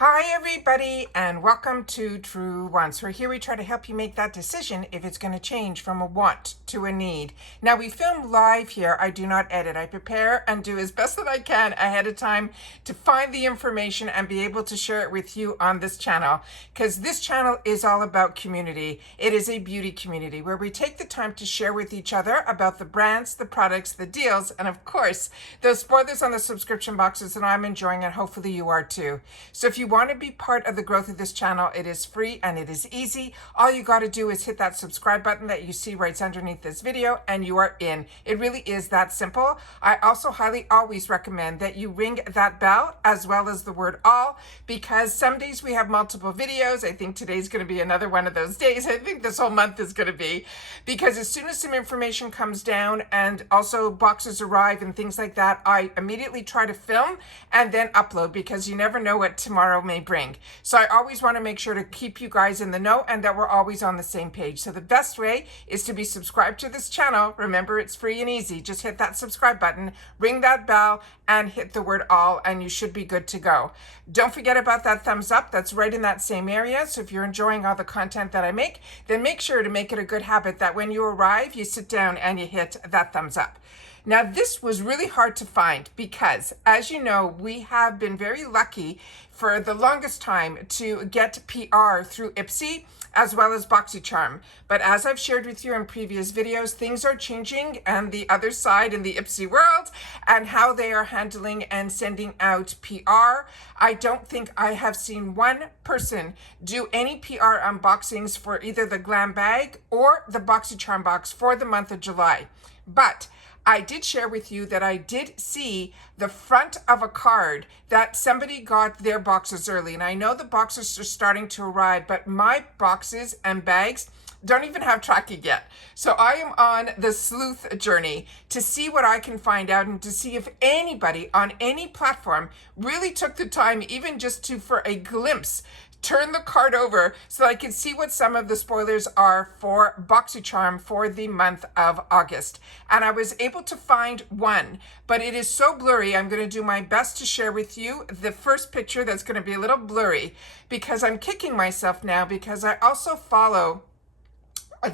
Hi everybody and welcome to Truewants, where here we try to help you make that decision if it's going to change from a want to a need. Now we film live here. I do not edit. I prepare and do as best that I can ahead of time to find the information and be able to share it with you on this channel, because this channel is all about community. It is a beauty community where we take the time to share with each other about the brands, the products, the deals, and of course those spoilers on the subscription boxes that I'm enjoying, and hopefully you are too. So if you want to be part of the growth of this channel, it is free and it is easy. All you got to do is hit that subscribe button that you see right underneath this video and you are in. It really is that simple. I also highly always recommend that you ring that bell as well as the word all, because some days we have multiple videos. I think today's going to be another one of those days. I think this whole month is going to be, because as soon as some information comes down and also boxes arrive and things like that, I immediately try to film and then upload, because you never know what tomorrow may bring. So I always want to make sure to keep you guys in the know and that we're always on the same page. So the best way is to be subscribed to this channel. Remember, it's free and easy. Just hit that subscribe button, ring that bell, and hit the word all, and you should be good to go. Don't forget about that thumbs up. That's right in that same area. So if you're enjoying all the content that I make, then make sure to make it a good habit that when you arrive, you sit down and you hit that thumbs up. Now, this was really hard to find because, as you know, we have been very lucky for the longest time to get PR through IPSY as well as Boxycharm. But as I've shared with you in previous videos, things are changing on the other side in the IPSY world and how they are handling and sending out PR. I don't think I have seen one person do any PR unboxings for either the Glam Bag or the Boxycharm box for the month of July. But I did share with you that I did see the front of a card that somebody got their boxes early. And I know the boxes are starting to arrive, but my boxes and bags don't even have tracking yet. So I am on the sleuth journey to see what I can find out and to see if anybody on any platform really took the time, even just to, for a glimpse, turn the card over so I can see what some of the spoilers are for Boxycharm for the month of August. And I was able to find one, but it is so blurry. I'm going to do my best to share with you the first picture that's going to be a little blurry, because I'm kicking myself now because I also follow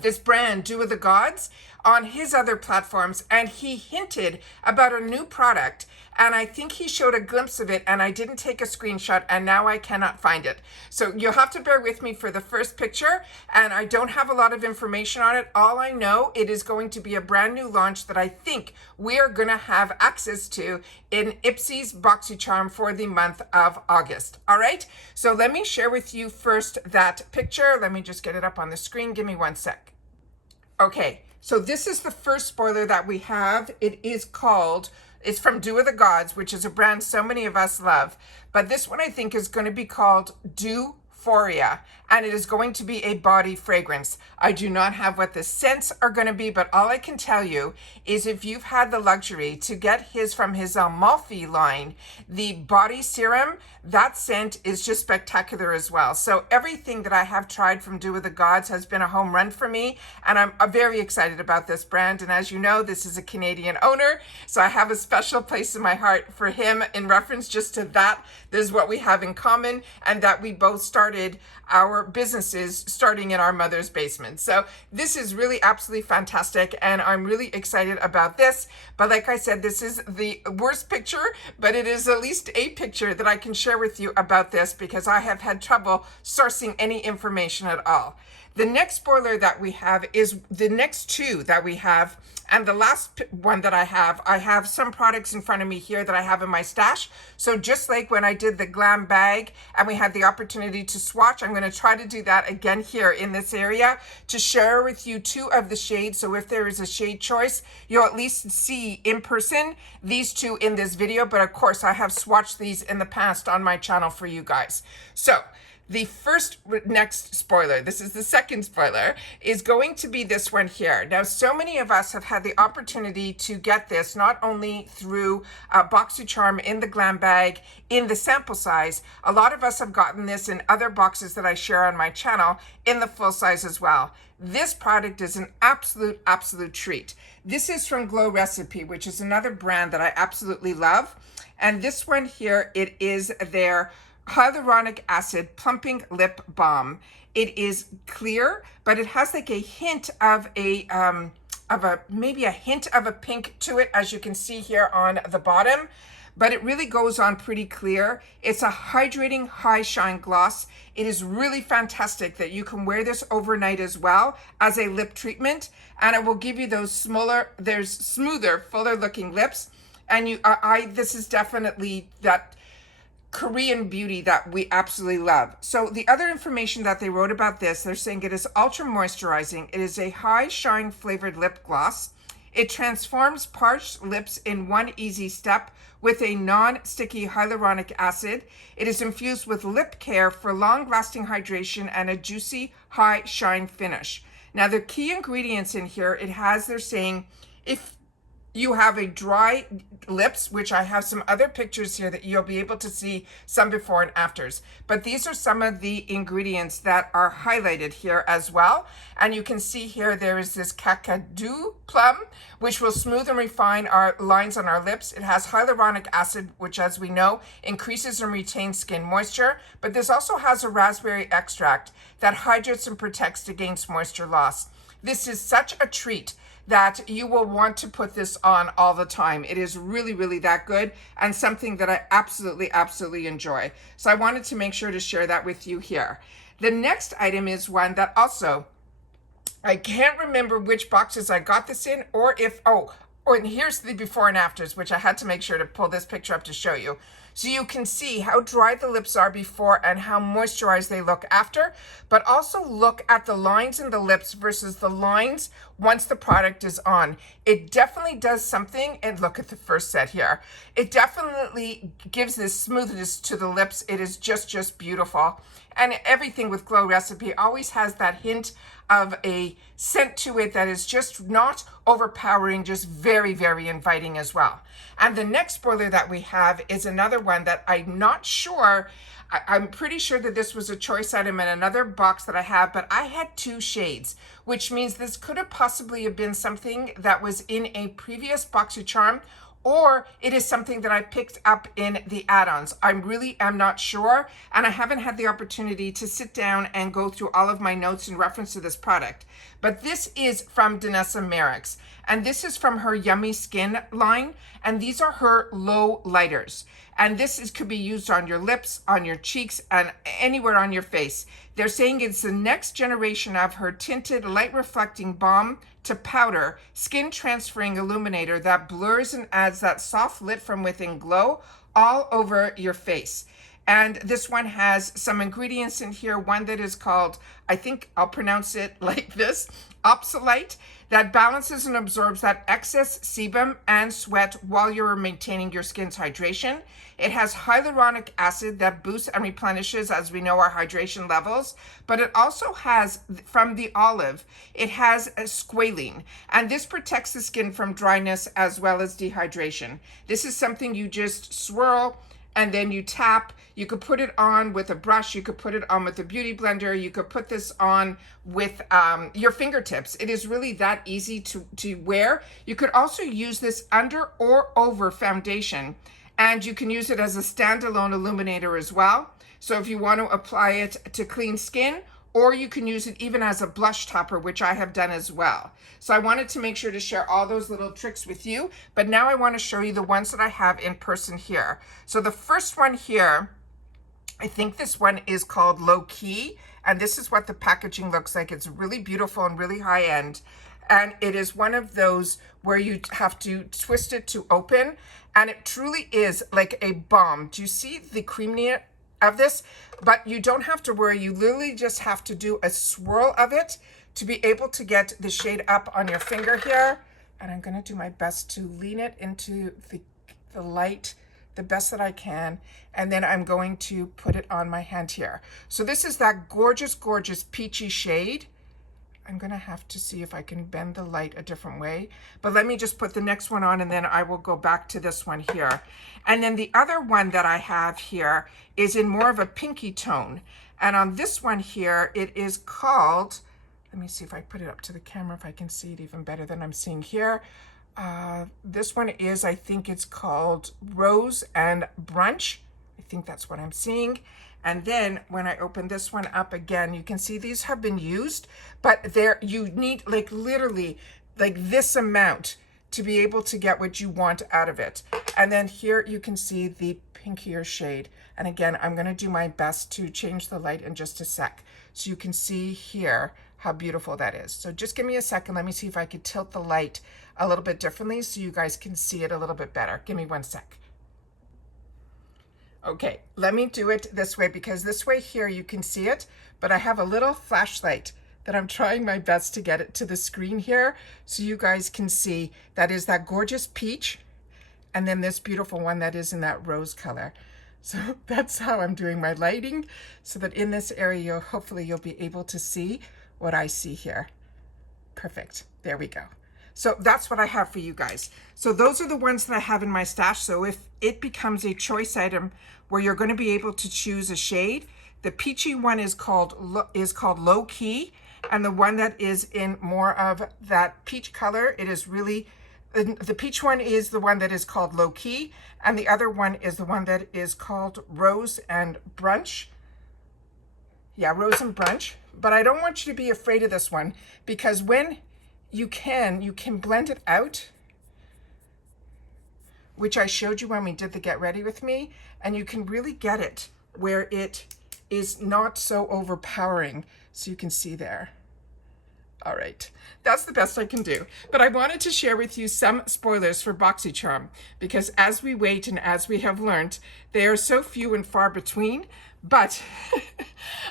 this brand, Do With The Gods, on his other platforms, and he hinted about a new product, and I think he showed a glimpse of it, and I didn't take a screenshot, and now I cannot find it. So you'll have to bear with me for the first picture, and I don't have a lot of information on it. All I know, it is going to be a brand new launch that I think we are going to have access to in IPSY's Boxycharm for the month of August. All right, so let me share with you first that picture. Let me just get it up on the screen. Give me one sec. Okay, so this is the first spoiler that we have. It is called, it's from Do With The Gods, which is a brand so many of us love. But this one I think is going to be called Euphoria, and it is going to be a body fragrance. I do not have what the scents are going to be, but all I can tell you is if you've had the luxury to get his from his Amalfi line, the body serum, that scent is just spectacular as well. So everything that I have tried from Do With The Gods has been a home run for me, and I'm very excited about this brand. And as you know, this is a Canadian owner, so I have a special place in my heart for him in reference just to that. This is what we have in common, and that we both started our businesses starting in our mother's basement. So this is really absolutely fantastic, and I'm really excited about this. But like I said, this is the worst picture, but it is at least a picture that I can share with you about this, because I have had trouble sourcing any information at all. The next spoiler that we have is the next two that we have, and the last one that I have some products in front of me here that I have in my stash. So just like when I did the Glam Bag and we had the opportunity to swatch, I'm going to try to do that again here in this area to share with you two of the shades. So if there is a shade choice, you'll at least see in person these two in this video. But of course, I have swatched these in the past on my channel for you guys. So the next spoiler, this is the second spoiler, is going to be this one here. Now, so many of us have had the opportunity to get this, not only through Boxycharm in the Glam Bag, in the sample size. A lot of us have gotten this in other boxes that I share on my channel in the full size as well. This product is an absolute treat. This is from Glow Recipe, which is another brand that I absolutely love. And this one here, it is their Hyaluronic Acid Plumping Lip Balm. It is clear, but it has like a hint of maybe a hint of a pink to it, as you can see here on the bottom, but it really goes on pretty clear. It's a hydrating high shine gloss. It is really fantastic that you can wear this overnight as well as a lip treatment, and it will give you those smoother, fuller looking lips. And this is definitely that Korean beauty that we absolutely love. So the other information that they wrote about this, they're saying it is ultra moisturizing. It is a high shine flavored lip gloss. It transforms parched lips in one easy step with a non-sticky hyaluronic acid. It is infused with lip care for long-lasting hydration and a juicy high shine finish. Now the key ingredients in here, they're saying if you have a dry lips, which I have some other pictures here that you'll be able to see some before and afters. But these are some of the ingredients that are highlighted here as well. And you can see here there is this kakadu plum, which will smooth and refine our lines on our lips. It has hyaluronic acid, which, as we know, increases and retains skin moisture. But this also has a raspberry extract that hydrates and protects against moisture loss. This is such a treat that you will want to put this on all the time. It is really, really that good, and something that I absolutely, absolutely enjoy. So I wanted to make sure to share that with you here. The next item is one that also, I can't remember which boxes I got this in, and here's the before and afters, which I had to make sure to pull this picture up to show you. So you can see how dry the lips are before and how moisturized they look after, but also look at the lines in the lips versus the lines once the product is on. It definitely does something, and look at the first set here. It definitely gives this smoothness to the lips. It is just beautiful. And everything with Glow Recipe always has that hint of a scent to it that is just not overpowering, just very, very inviting as well. And the next spoiler that we have is another one that I'm not sure, I'm pretty sure that this was a choice item in another box that I have, but I had 2 shades, which means this could have possibly have been something that was in a previous Boxycharm, or it is something that I picked up in the add-ons. I really am not sure, and I haven't had the opportunity to sit down and go through all of my notes in reference to this product. But this is from Danessa Merrick's, and this is from her Yummy Skin line, and these are her low lighters. And this could be used on your lips, on your cheeks, and anywhere on your face. They're saying it's the next generation of her tinted light reflecting balm to powder skin transferring illuminator that blurs and adds that soft lit from within glow all over your face. And this one has some ingredients in here, one that is called, I think I'll pronounce it like this, Opsolite, that balances and absorbs that excess sebum and sweat while you're maintaining your skin's hydration. It has hyaluronic acid that boosts and replenishes, as we know, our hydration levels, but it also has, from the olive, it has a squalene, and this protects the skin from dryness as well as dehydration. This is something you just swirl and then you tap. You could put it on with a brush, you could put it on with a beauty blender, you could put this on with your fingertips. It is really that easy to wear. You could also use this under or over foundation, and you can use it as a standalone illuminator as well. So if you want to apply it to clean skin, or you can use it even as a blush topper, which I have done as well. So I wanted to make sure to share all those little tricks with you, but now I want to show you the ones that I have in person here. So the first one here, I think this one is called Low Key, and this is what the packaging looks like. It's really beautiful and really high end. And it is one of those where you have to twist it to open, and it truly is like a balm. Do you see the creaminess of this? But you don't have to worry. You literally just have to do a swirl of it to be able to get the shade up on your finger here. And I'm going to do my best to lean it into the light the best that I can. And then I'm going to put it on my hand here. So this is that gorgeous, gorgeous peachy shade. I'm going to have to see if I can bend the light a different way. But let me just put the next one on, and then I will go back to this one here. And then the other one that I have here is in more of a pinky tone. And on this one here, it is called, let me see if I put it up to the camera, if I can see it even better than I'm seeing here. This one is, I think it's called Rose and Brunch. I think that's what I'm seeing. And then when I open this one up again, you can see these have been used, but there you need like literally like this amount to be able to get what you want out of it. And then here you can see the pinkier shade. And again, I'm going to do my best to change the light in just a sec, so you can see here how beautiful that is. So just give me a second. Let me see if I could tilt the light a little bit differently so you guys can see it a little bit better. Give me 1 sec. Okay, let me do it this way, because this way here you can see it, but I have a little flashlight that I'm trying my best to get it to the screen here so you guys can see. That is that gorgeous peach, and then this beautiful one that is in that rose color. So that's how I'm doing my lighting, so that in this area, hopefully you'll be able to see what I see here. Perfect, there we go. So that's what I have for you guys. So those are the ones that I have in my stash. So if it becomes a choice item where you're going to be able to choose a shade, the peachy one is called Low Key, and the one that is in more of that peach color, it is really, the peach one is the one that is called Low Key, and the other one is the one that is called Rose and Brunch. Yeah, Rose and Brunch. But I don't want you to be afraid of this one, because when you can blend it out, which I showed you when we did the Get Ready With Me, and you can really get it where it is not so overpowering. So you can see there. All right, that's the best I can do. But I wanted to share with you some spoilers for Boxycharm, because as we wait and as we have learned, they are so few and far between. But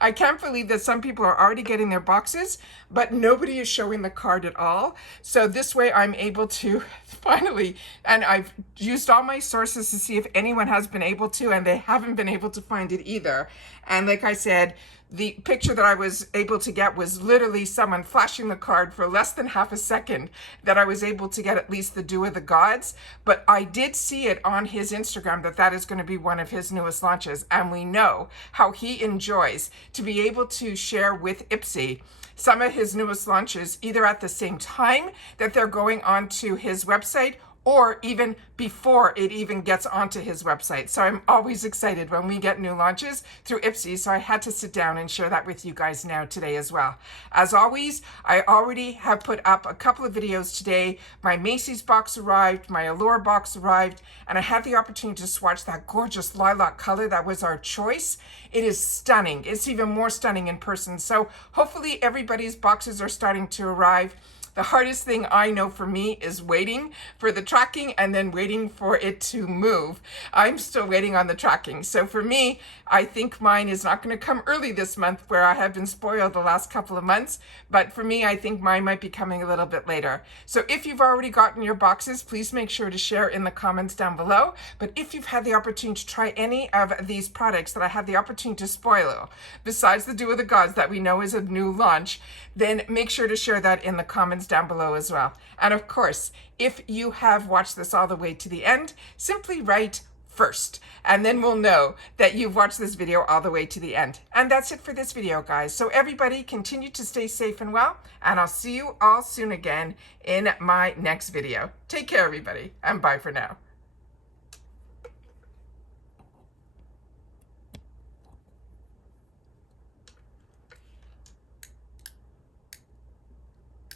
I can't believe that some people are already getting their boxes, but nobody is showing the card at all. So this way I'm able to finally, and I've used all my sources to see if anyone has been able to, and they haven't been able to find it either. And like I said, the picture that I was able to get was literally someone flashing the card for less than half a second that I was able to get at least the Dew of the Gods. But I did see it on his Instagram that that is going to be one of his newest launches. And we know how he enjoys to be able to share with IPSY some of his newest launches, either at the same time that they're going onto his website, or even before it even gets onto his website. So I'm always excited when we get new launches through IPSY, so I had to sit down and share that with you guys now today as well. As always, I already have put up a couple of videos today. My Macy's box arrived, my Allure box arrived, and I had the opportunity to swatch that gorgeous lilac color that was our choice. It is stunning. It's even more stunning in person. So hopefully everybody's boxes are starting to arrive. The hardest thing I know for me is waiting for the tracking and then waiting for it to move. I'm still waiting on the tracking. So for me, I think mine is not going to come early this month, where I have been spoiled the last couple of months. But for me, I think mine might be coming a little bit later. So if you've already gotten your boxes, please make sure to share in the comments down below. But if you've had the opportunity to try any of these products that I had the opportunity to spoil, besides the Dew of the Gods that we know is a new launch, then make sure to share that in the comments down below as well. And of course, if you have watched this all the way to the end, simply write first, and then we'll know that you've watched this video all the way to the end. And that's it for this video, guys. So everybody continue to stay safe and well, and I'll see you all soon again in my next video. Take care, everybody, and bye for now.